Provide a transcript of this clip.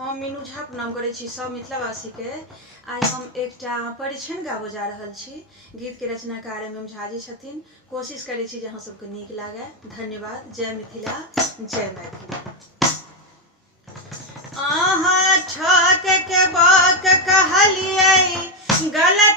हम मीनू झा प्रणाम करै छी सब मिथिलावासी के। आज हम एकटा परिछन गाबो जा रहल छी। गीत के रचनाकार एम झा जी छथिन। कोशिश करै छी जे अहाँ सबके नीक लागे। धन्यवाद। जय मिथिला, जय मैथिली। अहाँ ठक के बात कहलियै, गलत